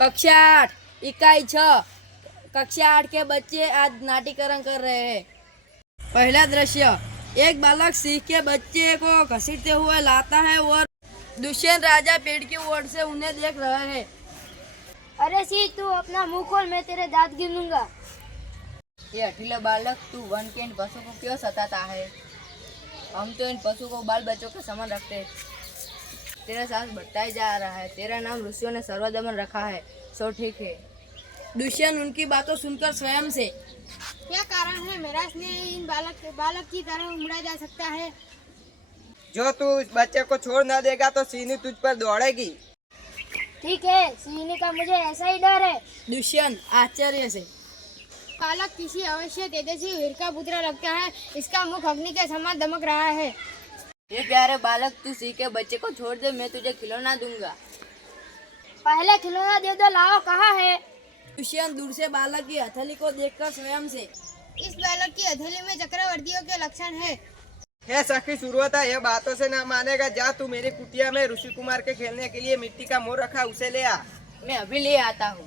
कक्षा 8 इकाई 6 कक्षा 8 के बच्चे आज नाट्यकरण कर रहे हैं। पहला दृश्य, एक बालक सिंह के बच्चे को घसीटते हुए लाता है और दुष्यंत राजा पेड़ की ओर से उन्हें देख रहा है। अरे सिंह, तू अपना मुंह खोल, मैं तेरे दांत गिनूंगा। ये अठीला बालक, तू वन के इन पशु को क्यों सताता है? हम तो इन पशु को बाल बच्चों के समान रखते हैं। तेरा साहस बढ़ता ही जा रहा है। तेरा नाम ऋषियों ने सर्वदमन रखा है, सो ठीक है। दुष्यंत उनकी बातों सुनकर स्वयं से, क्या कारण है मेरा स्नेह इन बालक की तरह उमड़ा जा सकता है? जो तू उस बच्चे को छोड़ न देगा तो सीनी तुझ पर दौड़ेगी। ठीक है, सीने का मुझे ऐसा ही डर है। दुष्यंत आश्चर्य से, बालक किसी अवश्य तेजस्वी वीर का पुत्र लगता है। इसका मुख अग्नि के समान दमक रहा है। ये प्यारे बालक, तू सिंह के बच्चे को छोड़ दे, मैं तुझे खिलौना दूंगा। पहले खिलौना दे दो, लाओ। कहाँ है? दुष्यंत दूर से बालक की हथेली को देखकर स्वयं से, इस बालक की हथेली में चक्रवर्तियों के लक्षण है। हे सखी सुरवता, यह बातों से न मानेगा। जा, तू मेरी कुटिया में ऋषि कुमार के खेलने के लिए मिट्टी का मोर रखा, उसे ले आ। मैं अभी ले आता हूँ।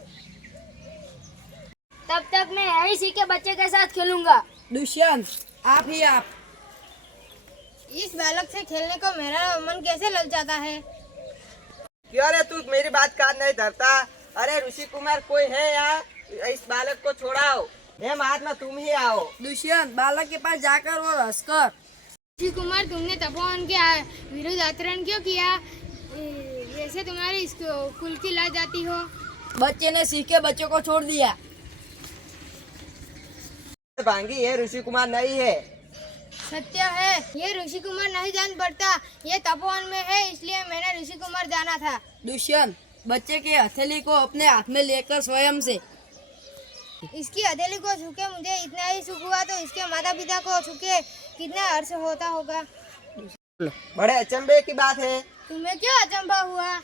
तब तक मैं यही सिंह के बच्चे के साथ खेलूंगा। दुष्यंत, आप ही आप। इस बालक से खेलने को मेरा मन कैसे लग जाता है। क्यों रे, तू मेरी बात कान नहीं धरता? अरे ऋषि कुमार कोई है यहाँ? इस बालक को छोड़ाओ। हे महात्मा, तुम ही आओ। दुष्यंत बालक के पास जाकर और हंसकर, ऋषि कुमार, तुमने तपोवन के विरुद्ध आचरण क्यों किया? ऐसे तुम्हारी इस कुल की ला जाती हो। बच्चे ने सिंह के बच्चों को छोड़ दिया। भांगी, ये ऋषि कुमार नहीं है। सत्य है, ये ऋषि कुमार नहीं जान पड़ता। ये तपोवन में है, इसलिए मैंने ऋषि कुमार जाना था। दुष्यंत बच्चे के हथेली को अपने हाथ में लेकर स्वयं से, इसकी हथेली को छूके मुझे इतना ही सुख हुआ, तो इसके माता पिता को छूके कितना हर्ष होता होगा। बड़े अचंभे की बात है। तुम्हें क्यों अचंभा हुआ?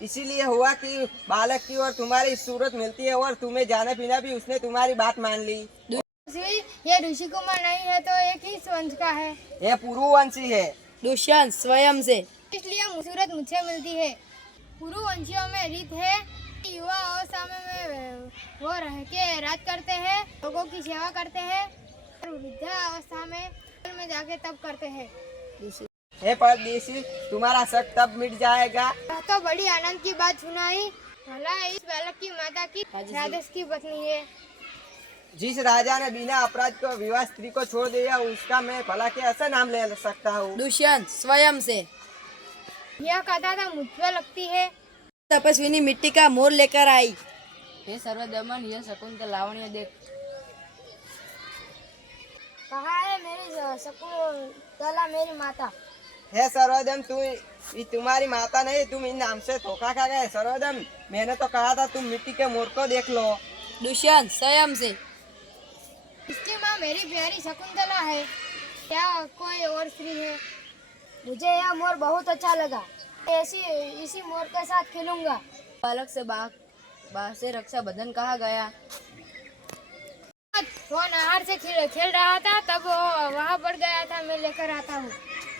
इसीलिए हुआ कि बालक की और तुम्हारी सूरत मिलती है और तुम्हें जाने बिना भी उसने तुम्हारी बात मान ली। ये ऋषि कुमार नहीं है तो एक ही वंश का है। यह पुरुवंशी है। दुष्यंत स्वयं से, इसलिए सूरत मुझसे मिलती है। पुरुवंशियों में रीत है, युवा अवस्था में वो रह के राज करते हैं, लोगों की सेवा करते हैं, और वृद्धा अवस्था में जाके तप करते हैं। हे परदेसी, तुम्हारा शक तब मिट जाएगा। तो बड़ी आनंद की बात सुनाई। भला इस बालक की माता की राधेश की पत्नी है। जिस राजा ने बिना अपराध को विवाह स्त्री को छोड़ दिया, उसका मैं भला के ऐसा नाम ले सकता हूँ। दुष्यंत स्वयं से, यह कथा तो मुझ पर लगती है। तपस्विनी मिट्टी का मोर लेकर आई। हे सर्वदमन, यह शकुंतला लावण्य देख। कहाँ है मेरी शकुंतला, मेरी माता? हे सर्वोदम, तुम्हारी माता नहीं, तुम इन नाम से धोखा खा गए। सर्वोदम, मैंने तो कहा था तुम मिट्टी के मोर को देख लो। दुष्यंत स्वयं से, इसकी माँ मेरी प्यारी शकुंतला है, क्या कोई और स्त्री है? मुझे यह मोर बहुत अच्छा लगा। इसी मोर के साथ खेलूंगा। बालक से बाहर से रक्षा बंधन कहा गया। वो नहर से खेल रहा था, तब वो वहाँ पड़ गया था। मैं लेकर आता हूँ।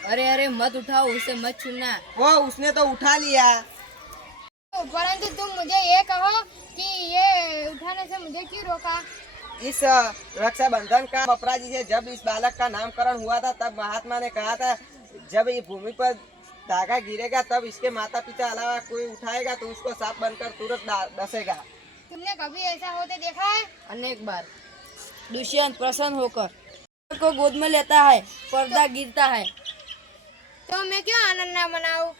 अरे अरे मत उठाओ, उसे मत छूना। वो उसने तो उठा लिया। परंतु तुम मुझे ये कहो कि ये उठाने से मुझे क्यों रोका? इस रक्षाबंधन का अपराधी से जब इस बालक का नामकरण हुआ था, तब महात्मा ने कहा था जब ये भूमि पर धागा गिरेगा तब इसके माता पिता अलावा कोई उठाएगा तो उसको सांप बनकर तुरंत डसेगा। तुमने कभी ऐसा होते देखा है? अनेक बार। दुष्यंत प्रसन्न होकर को गोद में लेता है, पर्दा गिरता है। तो मैं क्यों आनंद न मनाऊं?